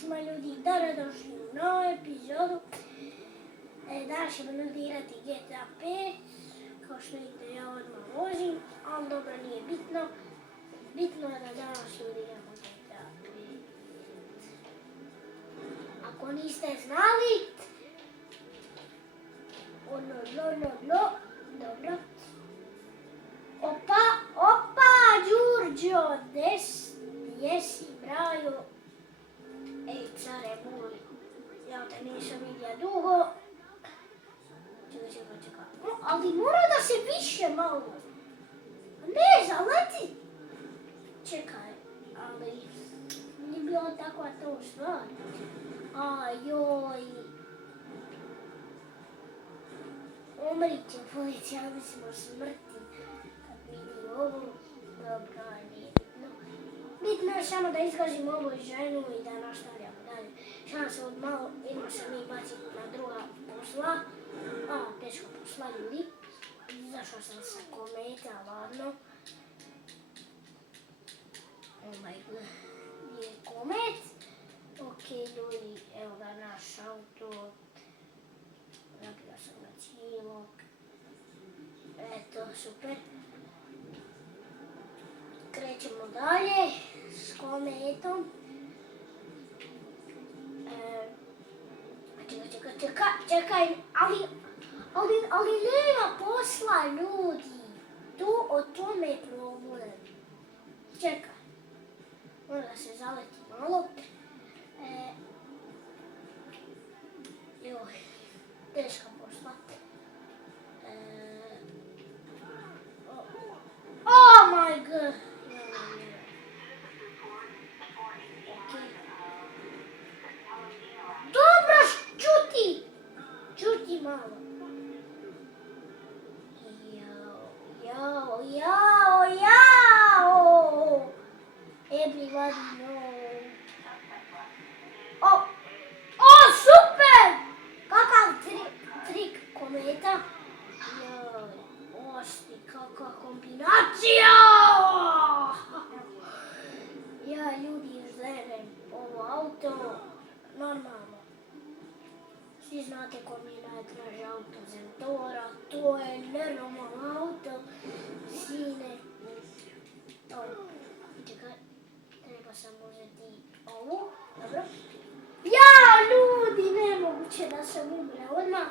svima ljudi, dobrodošli u novu epizodu. Danas ćemo notirati GTA 5, kao što vidite ja odmah vozim, ali dobro nije bitno. Bitno je da danas notiramo GTA 5. Ako niste znali, dobro. Opa, Đurđo, gdje si, Brajo? Ej, care moj, ja te nisam vidio dugo. Čekaj. Ali mora da se više malo. Ne, zaleti. Čekaj, ali nije bilo takva to stvar. Ajoj. Umrit će policijani smo smrti. Kad vidi ovo, dobro, nije bitno. Bitno je samo da izgazim ovu ženu i da nastavljamo dalje. Šanse od malo ima se mi baciti na druga posla. Teško posla ljudi. Izašao sam sa kometa, ladno. Oh my god, gdje je komet? Ok ljudi, evo ga naš auto. Napio sam ga cijelog. Eto, super. Krećemo dalje s kometom. Čekaj, ali nema posla ljudi. O tome je problem. Čekaj, mora da se zaleti malo. Teška posla. Oh my god. Dobro, čuti malo. Jao. Everybody know. Super! Kakav trik kometa. Osti, kakva kombinacija! Ja ljudi želim ovo auto normalno. Svi znate ko mi je najdraži auto Zentora, to je nenormalno auto, sine. Čekaj, treba sam uzeti ovu, dobro. Ja ljudi, nemoguće da sam umre odmah.